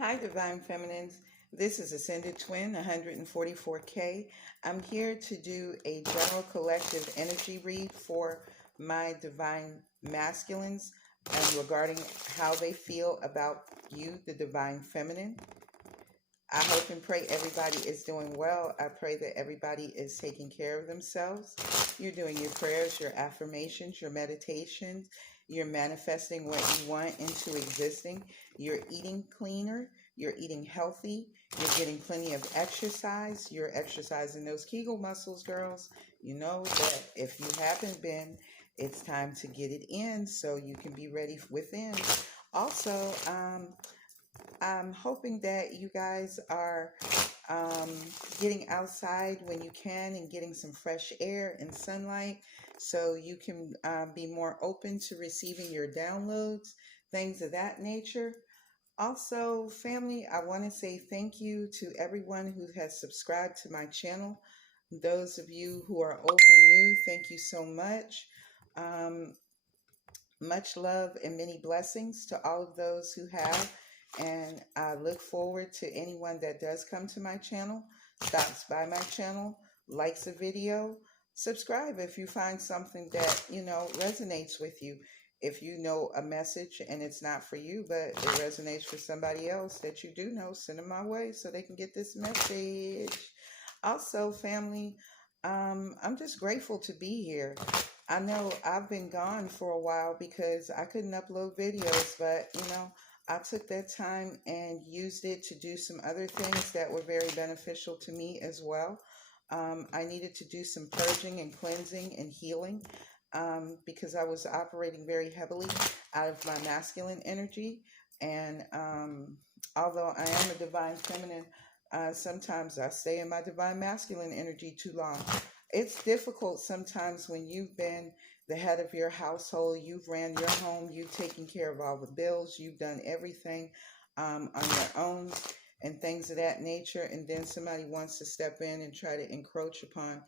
Hi, Divine Feminines. This is Ascended Twin 144K. I'm here to do a general collective energy read for my Divine Masculines and regarding how they feel about you, the Divine Feminine. I hope and pray everybody is doing well. I pray that everybody is taking care of themselves. You're doing your prayers, your affirmations, your meditations. You're manifesting what you want into existing. You're eating cleaner. You're eating healthy. You're getting plenty of exercise. You're exercising those Kegel muscles, girls. You know that if you haven't been, it's time to get it in so you can be ready within. Also, I'm hoping that you guys are um, getting outside when you can and getting some fresh air and sunlight so you can be more open to receiving your downloads, things of that nature. Also, family, I want to say thank you to everyone who has subscribed to my channel. Those of you who are old and new, thank you so much. Um, Much love and many blessings to all of those who have. And I look forward to anyone that does come to my channel, stops by my channel, likes a video, subscribe if you find something that, resonates with you. If you know a message and it's not for you, but it resonates for somebody else that you do know, send them my way so they can get this message. Also, family, I'm just grateful to be here. I know I've been gone for a while because I couldn't upload videos, but I took that time and used it to do some other things that were very beneficial to me as well. I needed to do some purging and cleansing and healing because I was operating very heavily out of my masculine energy. And although I am a divine feminine, sometimes I stay in my divine masculine energy too long. It's difficult sometimes when you've been the head of your household, you've ran your home, you've taken care of all the bills, you've done everything on your own and things of that nature, and then somebody wants to step in and try to encroach upon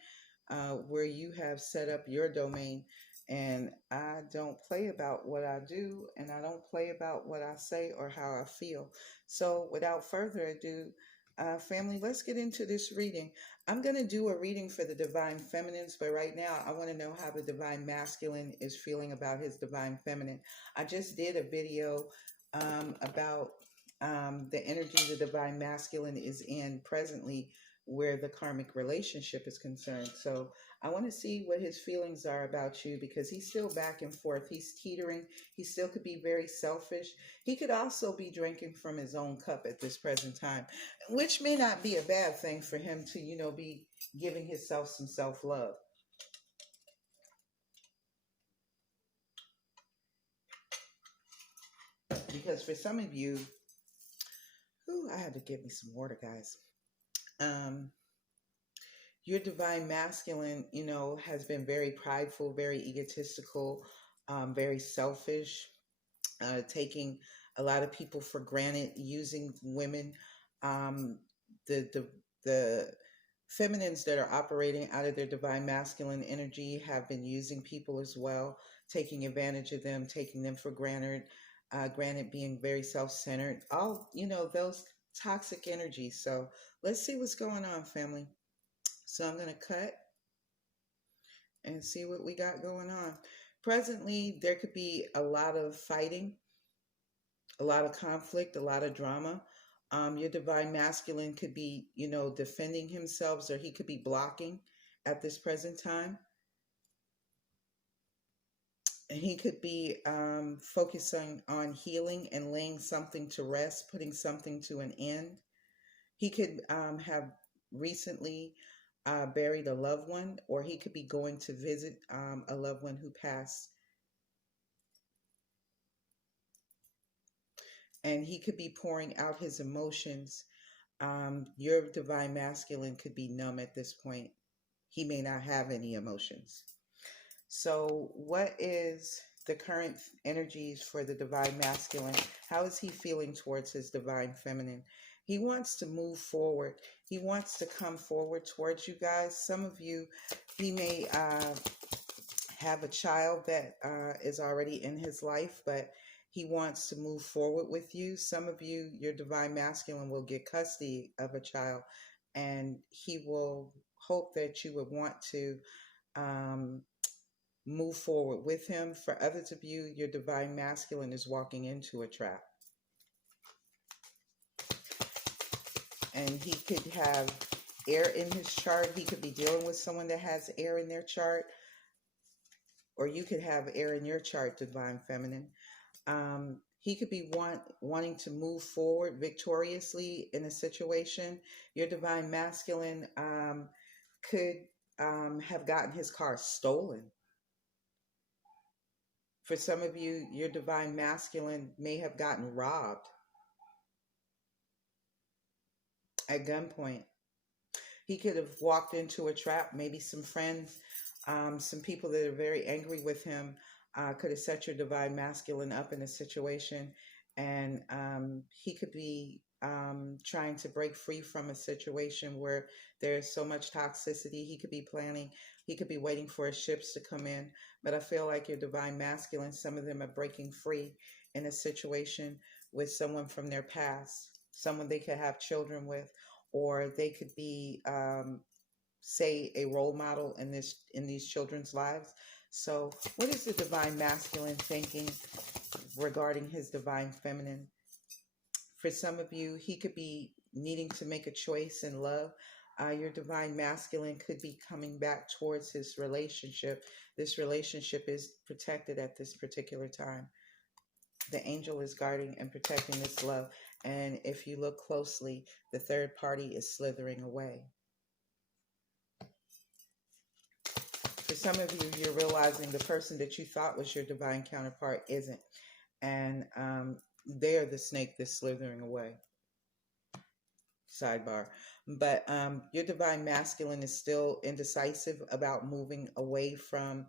where you have set up your domain. And I don't play about what I do, and I don't play about what I say or how I feel. So, without further ado, family, let's get into this reading. I'm going to do a reading for the divine feminines, but right now I want to know how the divine masculine is feeling about his divine feminine. I just did a video about the energy the divine masculine is in presently where the karmic relationship is concerned. So I want to see what his feelings are about you because he's still back and forth. He's teetering. He still could be very selfish. He could also be drinking from his own cup at this present time, which may not be a bad thing for him to, be giving himself some self love. Because for some of you, ooh, I had to get me some water, guys. Um, your divine masculine, has been very prideful, very egotistical, very selfish, taking a lot of people for granted, using women. Um, the feminines that are operating out of their divine masculine energy have been using people as well, taking advantage of them, taking them for granted. Granted, being very self-centered. All those toxic energies. So let's see what's going on, family. So I'm going to cut and see what we got going on. Presently, there could be a lot of fighting, a lot of conflict, a lot of drama. Your divine masculine could be, defending himself, or he could be blocking at this present time. And he could be focusing on healing and laying something to rest, putting something to an end. He could have recently buried a loved one, or he could be going to visit a loved one who passed. And he could be pouring out his emotions. Your divine masculine could be numb at this point. He may not have any emotions. So, what is the current energies for the divine masculine? How is he feeling towards his divine feminine? He wants to move forward. He wants to come forward towards you guys. Some of you, he may have a child that is already in his life, but He wants to move forward with you. Some of you, your divine masculine will get custody of a child, and he will hope that you would want to um, move forward with him. For others of you, your divine masculine is walking into a trap. And he could have air in his chart. He could be dealing with someone that has air in their chart, or you could have air in your chart, divine feminine. He could be wanting to move forward victoriously in a situation. Your divine masculine could have gotten his car stolen. For some of you, your divine masculine may have gotten robbed at gunpoint. He could have walked into a trap. Maybe some friends, some people that are very angry with him could have set your divine masculine up in a situation, and he could be trying to break free from a situation where there's so much toxicity. He could be planning, he could be waiting for his ships to come in. But I feel like your divine masculine, some of them are breaking free in a situation with someone from their past, someone they could have children with, or they could be say a role model in these children's lives. So what is the divine masculine thinking regarding his divine feminine? For some of you, he could be needing to make a choice in love. Your divine masculine could be coming back towards his relationship. This relationship is protected at this particular time. The angel is guarding and protecting this love. And if you look closely, the third party is slithering away. For some of you, you're realizing the person that you thought was your divine counterpart isn't. And they're the snake that's slithering away. Sidebar. But your divine masculine is still indecisive about moving away from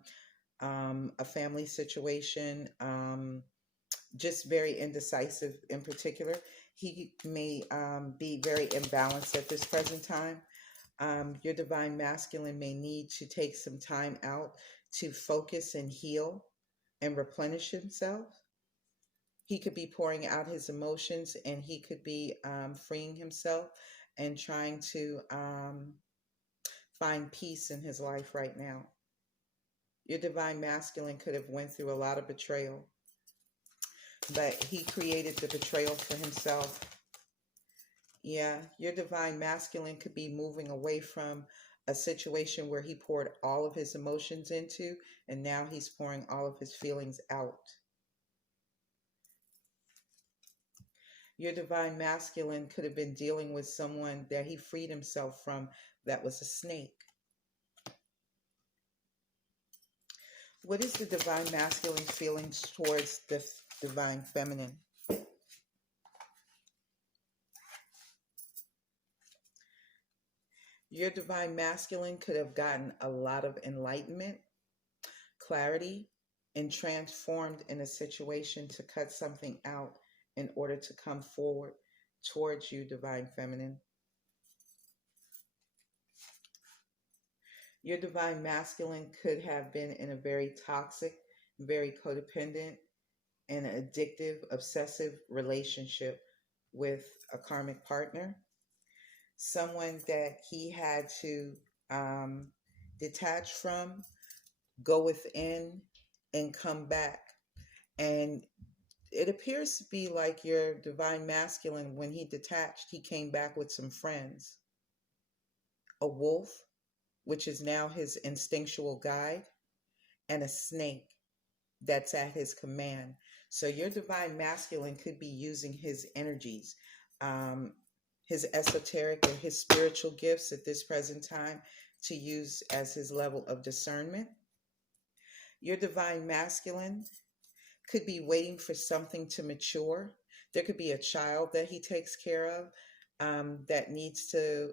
a family situation. Just very indecisive in particular. He may be very imbalanced at this present time. Your divine masculine may need to take some time out to focus and heal and replenish himself. He could be pouring out his emotions, and he could be freeing himself and trying to find peace in his life right now. Your divine masculine could have went through a lot of betrayal, but he created the betrayal for himself. Yeah, your divine masculine could be moving away from a situation where he poured all of his emotions into, and now he's pouring all of his feelings out. Your divine masculine could have been dealing with someone that he freed himself from that was a snake. What is the divine masculine's feelings towards the divine feminine? Your divine masculine could have gotten a lot of enlightenment, clarity, and transformed in a situation to cut something out in order to come forward towards you, divine feminine. Your divine masculine could have been in a very toxic, very codependent, and addictive, obsessive relationship with a karmic partner. Someone that he had to detach from, go within, and come back. And it appears to be like your divine masculine, when he detached, he came back with some friends. A wolf, which is now his instinctual guide, and a snake that's at his command. So your divine masculine could be using his energies, his esoteric or his spiritual gifts at this present time to use as his level of discernment. Your divine masculine could be waiting for something to mature. There could be a child that he takes care of that needs to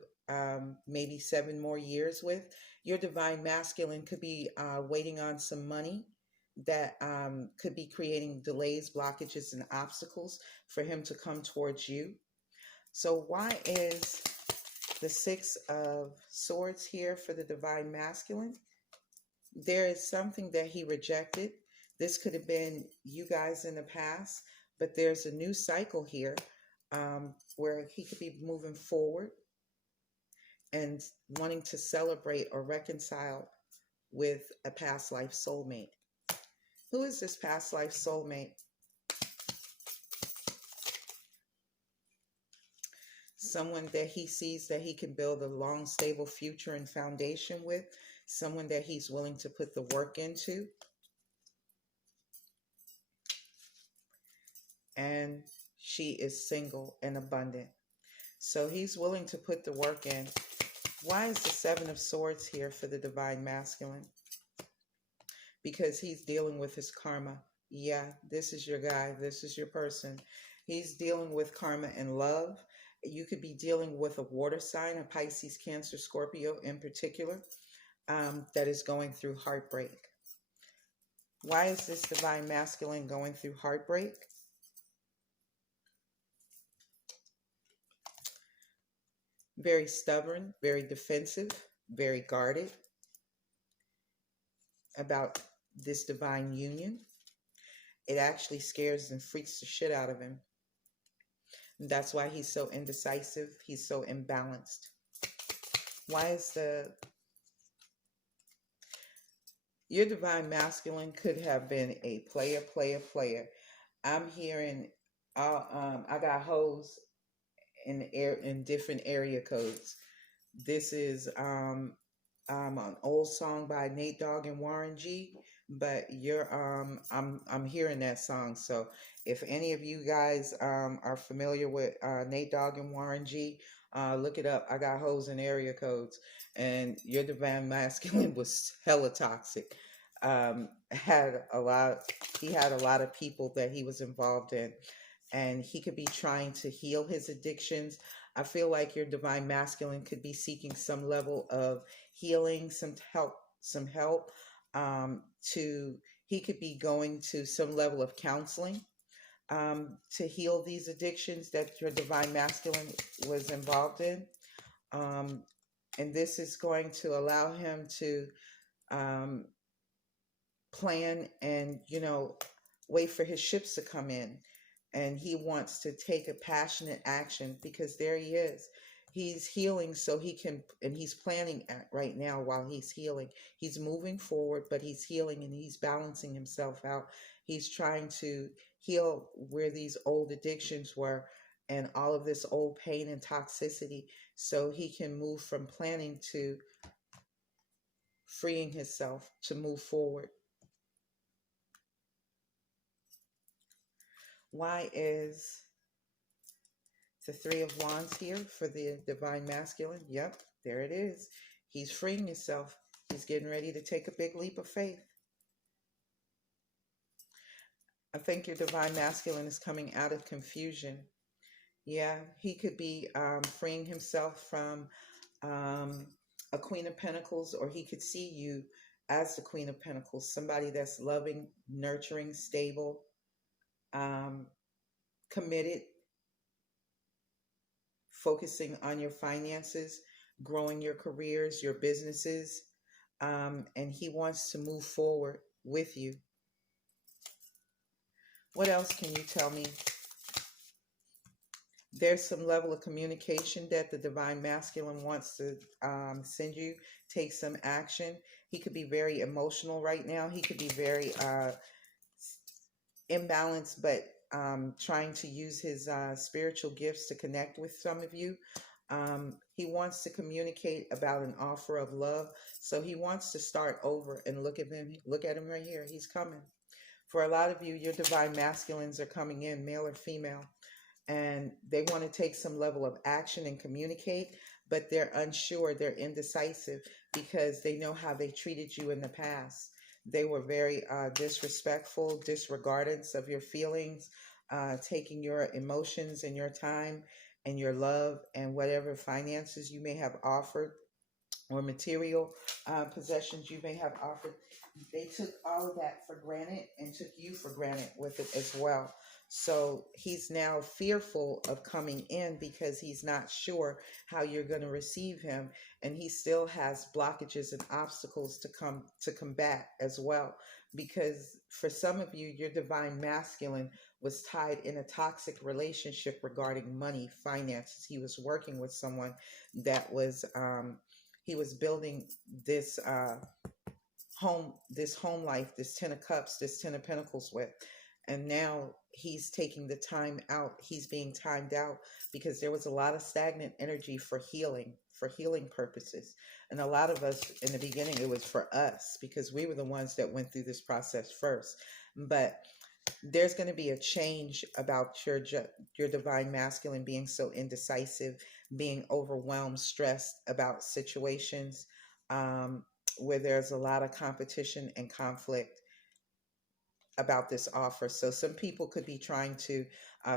maybe 7 more years with. Your divine masculine could be waiting on some money that could be creating delays, blockages, and obstacles for him to come towards you. So why is the 6 of Swords here for the divine masculine? There is something that he rejected. This could have been you guys in the past, but there's a new cycle here where he could be moving forward and wanting to celebrate or reconcile with a past life soulmate. Who is this past life soulmate? Someone that he sees that he can build a long, stable future and foundation with. Someone that he's willing to put the work into. And she is single and abundant. So he's willing to put the work in. Why is the Seven of Swords here for the Divine Masculine? Because he's dealing with his karma. Yeah, this is your guy. This is your person. He's dealing with karma and love. You could be dealing with a water sign, a Pisces, Cancer, Scorpio in particular, that is going through heartbreak. Why is this Divine Masculine going through heartbreak? Very stubborn, very defensive, very guarded about this divine union. It actually scares and freaks the shit out of him. And that's why he's so indecisive. He's so imbalanced. Why is your Divine Masculine could have been a player. I'm hearing, I got hoes in different area codes. This is an old song by Nate Dogg and Warren G, but I'm hearing that song. So if any of you guys are familiar with Nate Dogg and Warren G, look it up. I got hoes in area codes, and your Divine Masculine was hella toxic. Had a lot. He had a lot of people that he was involved in, and he could be trying to heal his addictions. I feel like your Divine Masculine could be seeking some level of healing, some help. He could be going to some level of counseling to heal these addictions that your Divine Masculine was involved in. And this is going to allow him to plan and, wait for his ships to come in. And he wants to take a passionate action because there he is. He's healing so he can, and he's planning right now while he's healing. He's moving forward, but he's healing and he's balancing himself out. He's trying to heal where these old addictions were and all of this old pain and toxicity so he can move from planning to freeing himself to move forward. Why is the Three of Wands here for the Divine Masculine? Yep, there it is. He's freeing himself. He's getting ready to take a big leap of faith. I think your Divine Masculine is coming out of confusion. Yeah, he could be freeing himself from a Queen of Pentacles, or he could see you as the Queen of Pentacles, somebody that's loving, nurturing, stable, committed, focusing on your finances, growing your careers, your businesses, and he wants to move forward with you. What else can you tell me? There's some level of communication that the Divine Masculine wants to send you. Take some action. He could be very emotional right now. He could be very imbalanced, but trying to use his spiritual gifts to connect with some of you. He wants to communicate about an offer of love. So he wants to start over and look at him right here. He's coming. For a lot of you, your Divine Masculines are coming in, male or female, and they want to take some level of action and communicate, but they're unsure, they're indecisive because they know how they treated you in the past. They were very disrespectful, disregardance of your feelings, taking your emotions and your time and your love and whatever finances you may have offered or material possessions you may have offered. They took all of that for granted and took you for granted with it as well. So he's now fearful of coming in because he's not sure how you're going to receive him. And he still has blockages and obstacles to combat as well. Because for some of you, your divine masculine was tied in a toxic relationship regarding money, finances. He was working with someone that was, he was building this home life, this 10 of cups, this 10 of pentacles with. And now he's taking the time out, he's being timed out because there was a lot of stagnant energy for healing purposes. And a lot of us in the beginning, it was for us because we were the ones that went through this process first. But there's going to be a change about your divine masculine being so indecisive, being overwhelmed, stressed about situations, where there's a lot of competition and conflict about this offer. So some people could be trying to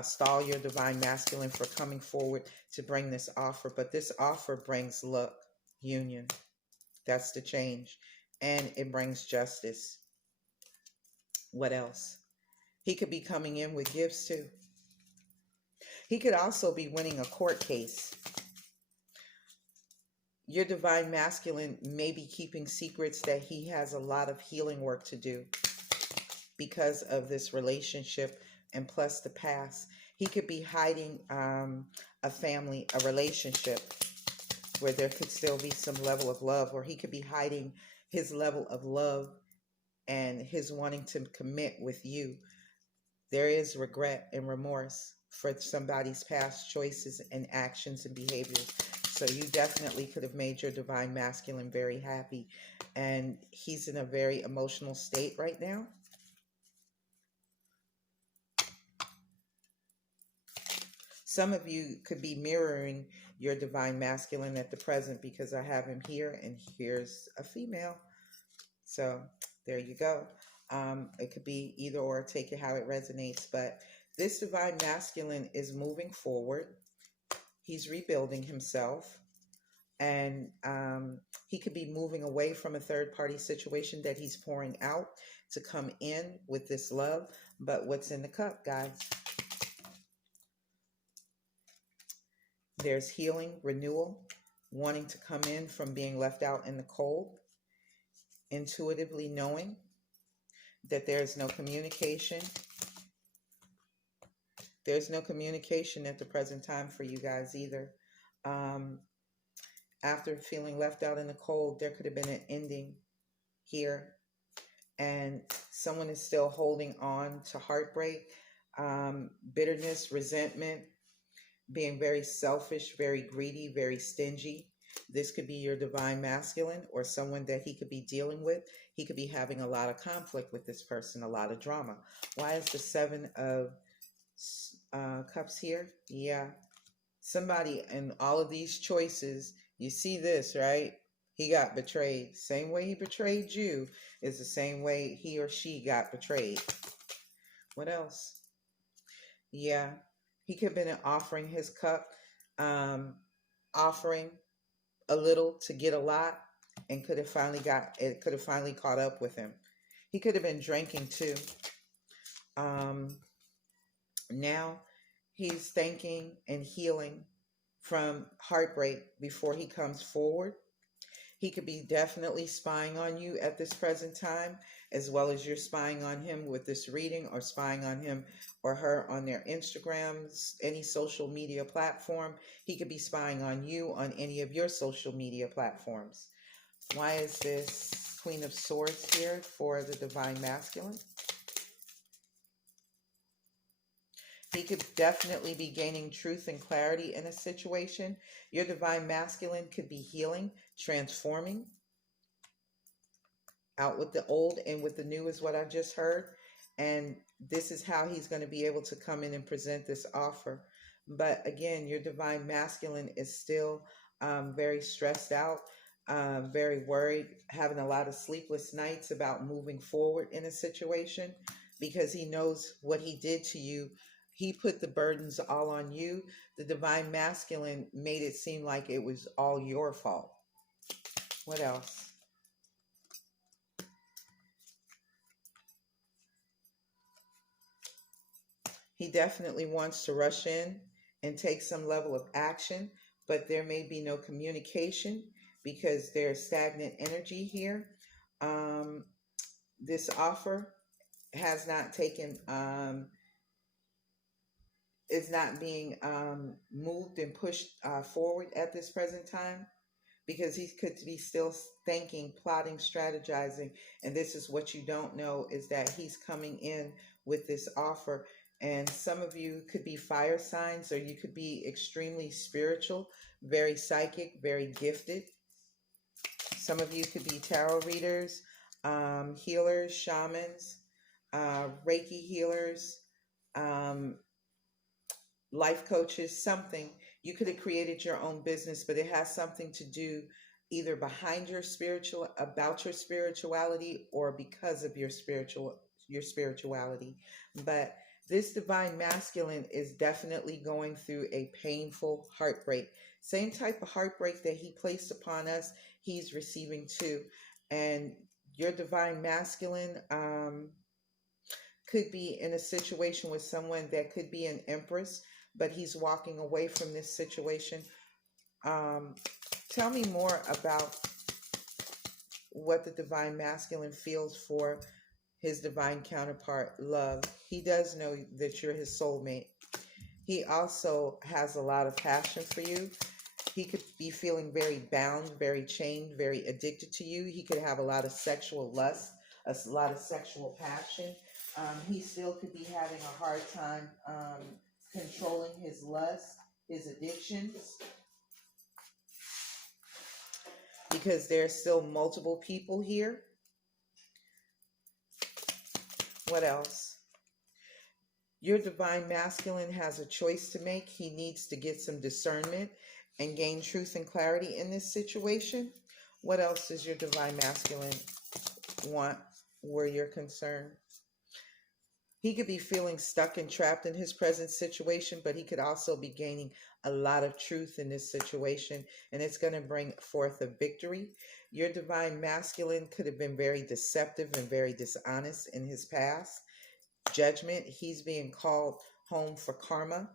stall your divine masculine for coming forward to bring this offer, but this offer brings luck, union. That's the change. And it brings justice. What else? He could be coming in with gifts too. He could also be winning a court case. Your divine masculine may be keeping secrets that he has a lot of healing work to do because of this relationship and plus the past. He could be hiding a family, a relationship where there could still be some level of love, or he could be hiding his level of love and his wanting to commit with you. There is regret and remorse for somebody's past choices and actions and behaviors. So you definitely could have made your divine masculine very happy. And he's in a very emotional state right now. Some of you could be mirroring your divine masculine at the present because I have him here and here's a female. So there you go. It could be either or, take it how it resonates. But this divine masculine is moving forward. He's rebuilding himself. And he could be moving away from a third-party situation that he's pouring out to come in with this love. But what's in the cup, guys? There's healing, renewal, wanting to come in from being left out in the cold, intuitively knowing that there's no communication. There's no communication at the present time for you guys either. After feeling left out in the cold, there could have been an ending here. And someone is still holding on to heartbreak, bitterness, resentment, being very selfish, very greedy, very stingy. This could be your divine masculine or someone that he could be dealing with. He could be having a lot of conflict with this person, a lot of drama. Why is the 7 of Cups here? Yeah. Somebody in all of these choices, you see this, right? He got betrayed. Same way he betrayed you is the same way he or she got betrayed. What else? Yeah. He could have been offering his cup, offering a little to get a lot, and could have finally caught up with him. He could have been drinking too. Now he's thanking and healing from heartbreak before he comes forward. He could be definitely spying on you at this present time, as well as you're spying on him with this reading, or spying on him or her on their Instagrams, any social media platform. He could be spying on you on any of your social media platforms. Why is this Queen of Swords here for the divine masculine? He could definitely be gaining truth and clarity in a situation. Your divine masculine could be healing, transforming, out with the old and with the new is what I just heard. And this is how he's going to be able to come in and present this offer. But again, your divine masculine is still very stressed out, very worried, having a lot of sleepless nights about moving forward in a situation because he knows what he did to you. He put the burdens all on you. The divine masculine made it seem like it was all your fault. What else? He definitely wants to rush in and take some level of action, but there may be no communication because there's stagnant energy here. Um, this offer has not taken, is not being moved and pushed forward at this present time, because he could be still thinking, plotting, strategizing. And this is what you don't know, is that he's coming in with this offer. And some of you could be fire signs, or you could be extremely spiritual, very psychic, very gifted. Some of you could be tarot readers, healers, shamans, Reiki healers, um, life coaches, something. You could have created your own business, but it has something to do either behind your spiritual, about your spirituality, or because of your spirituality. But this divine masculine is definitely going through a painful heartbreak. Same type of heartbreak that he placed upon us, he's receiving too. And your divine masculine could be in a situation with someone that could be an empress, but he's walking away from this situation. Um, Tell me more about what the divine masculine feels for his divine counterpart, love. He does know that you're his soulmate. He also has a lot of passion for you. He could be feeling very bound, very chained, very addicted to you. He could have a lot of sexual lust, a lot of sexual passion. He still could be having a hard time controlling his lust, his addictions, because there's still multiple people here. What else? Your divine masculine has a choice to make. He needs to get some discernment and gain truth and clarity in this situation. What else does your divine masculine want where you're concerned? He could be feeling stuck and trapped in his present situation, but he could also be gaining a lot of truth in this situation, and it's going to bring forth a victory. Your divine masculine could have been very deceptive and very dishonest in his past. Judgment, he's being called home for karma,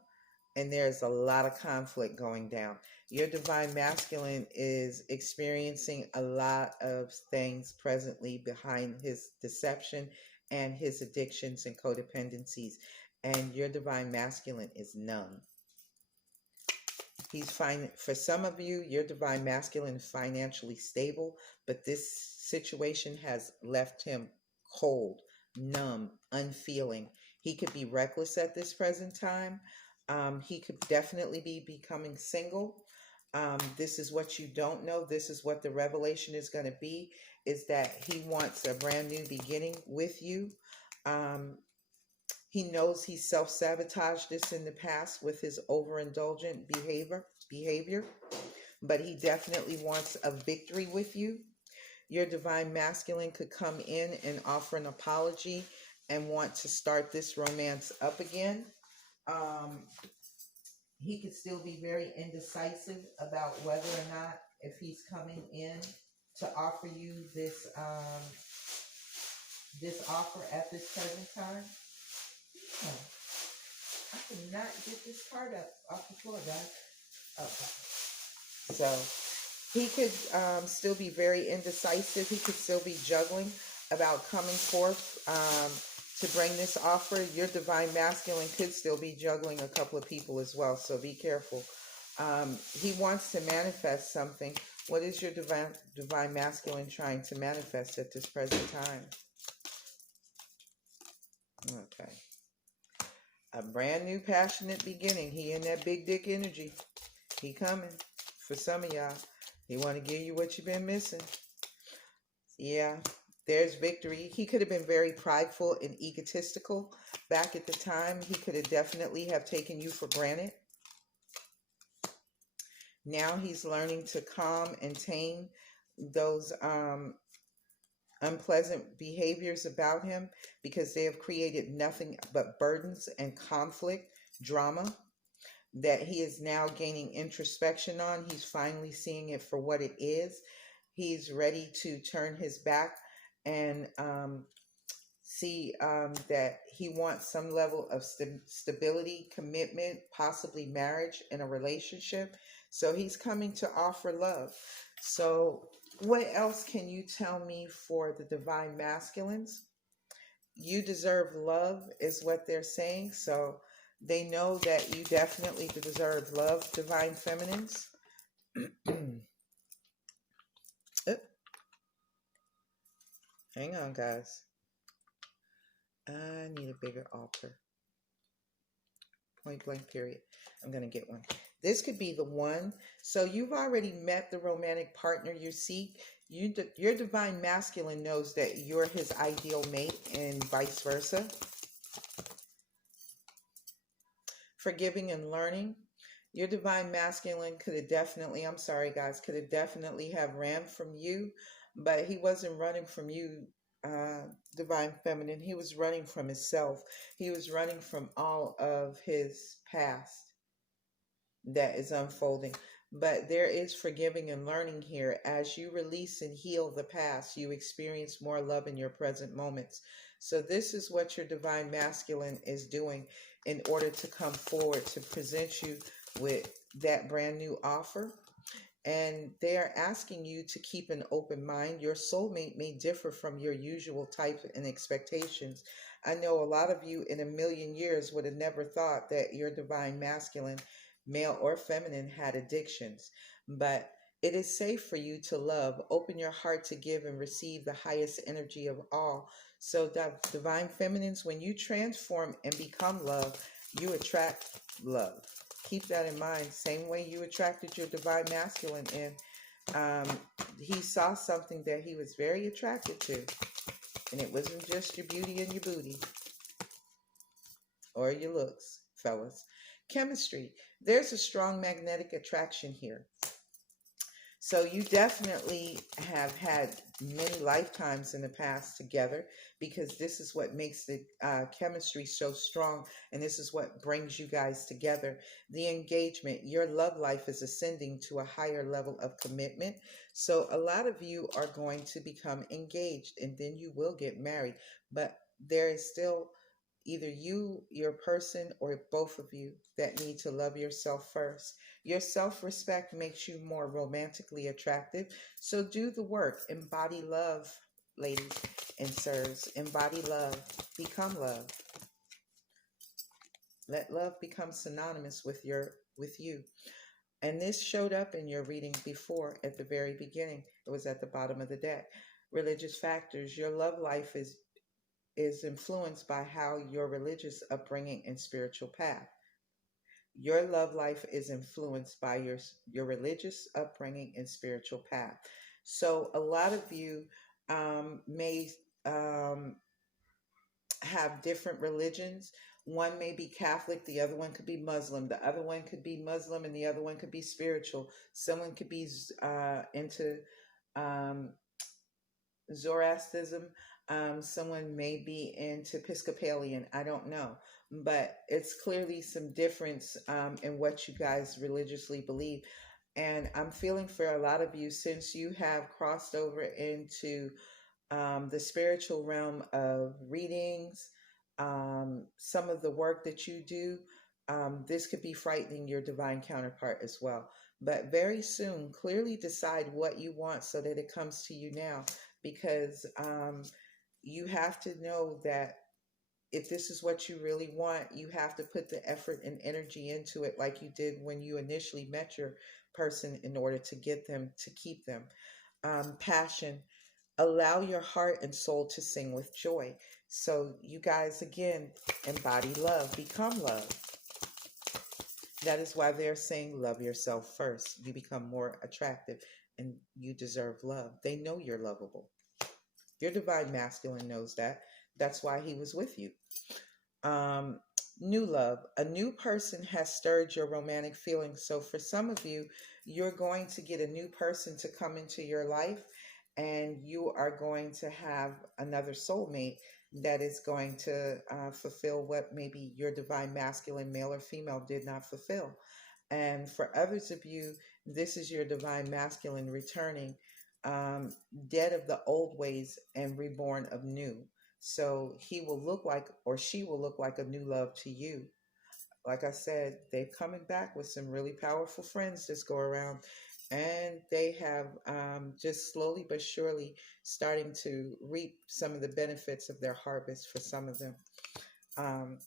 and there's a lot of conflict going down. Your divine masculine is experiencing a lot of things presently behind his deception and his addictions and codependencies. And your divine masculine is numb. He's fine. For some of you, your divine masculine is financially stable, but this situation has left him cold, numb, unfeeling. He could be reckless at this present time. He could definitely be becoming single. This is what you don't know. This is what the revelation is going to be, is that he wants a brand new beginning with you. He knows he self-sabotaged this in the past with his overindulgent behavior, but he definitely wants a victory with you. Your divine masculine could come in and offer an apology and want to start this romance up again. He could still be very indecisive about whether or not, if he's coming in to offer you this offer at this present time. Oh, I cannot get this card up off the floor, guys. Okay. So he could still be very indecisive. He could still be juggling about coming forth to bring this offer. Your divine masculine could still be juggling a couple of people as well, so be careful. He wants to manifest something. What is your divine masculine trying to manifest at this present time? Okay. A brand new passionate beginning. He in that big dick energy. He coming. For some of y'all, he want to give you what you've been missing. Yeah, there's victory. He could have been very prideful and egotistical back at the time. He could have definitely have taken you for granted. Now he's learning to calm and tame those unpleasant behaviors about him, because they have created nothing but burdens and conflict, drama, that he is now gaining introspection on. He's finally seeing it for what it is. He's ready to turn his back and see that he wants some level of stability, commitment, possibly marriage in a relationship. So he's coming to offer love. So, what else can you tell me for the divine masculines? You deserve love, is what they're saying. So, they know that you definitely deserve love, divine feminines. Oop, hang on, guys. I need a bigger altar. Point blank, period. I'm going to get one. This could be the one. So you've already met the romantic partner you seek. Your divine masculine knows that you're his ideal mate and vice versa. Forgiving and learning. Your divine masculine could have definitely, I'm sorry guys, could have definitely have ran from you, but he wasn't running from you, divine feminine. He was running from himself. He was running from all of his past that is unfolding. But there is forgiving and learning here. As you release and heal the past, you experience more love in your present moments. So, this is what your divine masculine is doing in order to come forward to present you with that brand new offer. And they are asking you to keep an open mind. Your soulmate may differ from your usual type and expectations. I know a lot of you in a million years would have never thought that your divine masculine, male or feminine, had addictions. But it is safe for you to love. Open your heart to give and receive the highest energy of all. So, divine feminines, when you transform and become love, you attract love. Keep that in mind. Same way you attracted your divine masculine in. He saw something that he was very attracted to. And it wasn't just your beauty and your booty or your looks, fellas. Chemistry. There's a strong magnetic attraction here. So you definitely have had many lifetimes in the past together, because this is what makes the chemistry so strong, and this is what brings you guys together. The engagement, your love life is ascending to a higher level of commitment. So a lot of you are going to become engaged, and then you will get married. But there is still either you, your person, or both of you that need to love yourself first. Your self respect makes you more romantically attractive. So do the work. Embody love, ladies and sirs. Embody love. Become love. Let love become synonymous with you. And this showed up in your reading before at the very beginning. It was at the bottom of the deck. Religious factors. Your love life is influenced by how your religious upbringing and spiritual path. Your love life is influenced by your religious upbringing and spiritual path. So a lot of you may have different religions. One may be Catholic, the other one could be Muslim, the other one could be Muslim, and the other one could be spiritual. Someone could be into um, Zoroastrianism. Someone may be into Episcopalian. I don't know. But it's clearly some difference in what you guys religiously believe. And I'm feeling for a lot of you, since you have crossed over into the spiritual realm of readings, some of the work that you do, this could be frightening your divine counterpart as well. But very soon, clearly decide what you want so that it comes to you now, because you have to know that if this is what you really want, you have to put the effort and energy into it like you did when you initially met your person in order to get them, to keep them. Passion. Allow your heart and soul to sing with joy. So you guys, again, embody love, become love. That is why they're saying love yourself first. You become more attractive and you deserve love. They know you're lovable. Your divine masculine knows that. That's why he was with you. Um, New love. A new person has stirred your romantic feelings. So for some of you, you're going to get a new person to come into your life, and you are going to have another soulmate that is going to fulfill what maybe your divine masculine, male or female, did not fulfill. And for others of you, this is your divine masculine returning, dead of the old ways and reborn of new. So he will look like, or she will look like, a new love to you. Like I said, they're coming back with some really powerful friends this go around. And they have just slowly but surely starting to reap some of the benefits of their harvest for some of them. Um,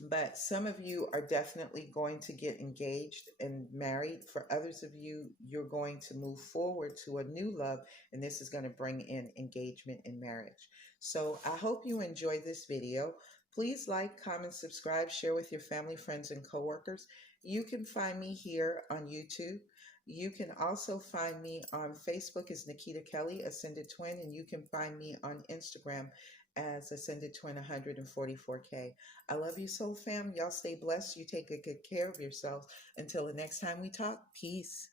but some of you are definitely going to get engaged and married. For others of you, you're going to move forward to a new love, and this is going to bring in engagement and marriage. So I hope you enjoyed this video. Please like, comment, subscribe, share with your family, friends, and coworkers. You can find me here on YouTube. You can also find me on Facebook as Nikita Kelly, Ascended Twin, and you can find me on Instagram as Ascended Twin 144K. I love you, soul fam. Y'all stay blessed. You take good care of yourselves. Until the next time we talk, peace.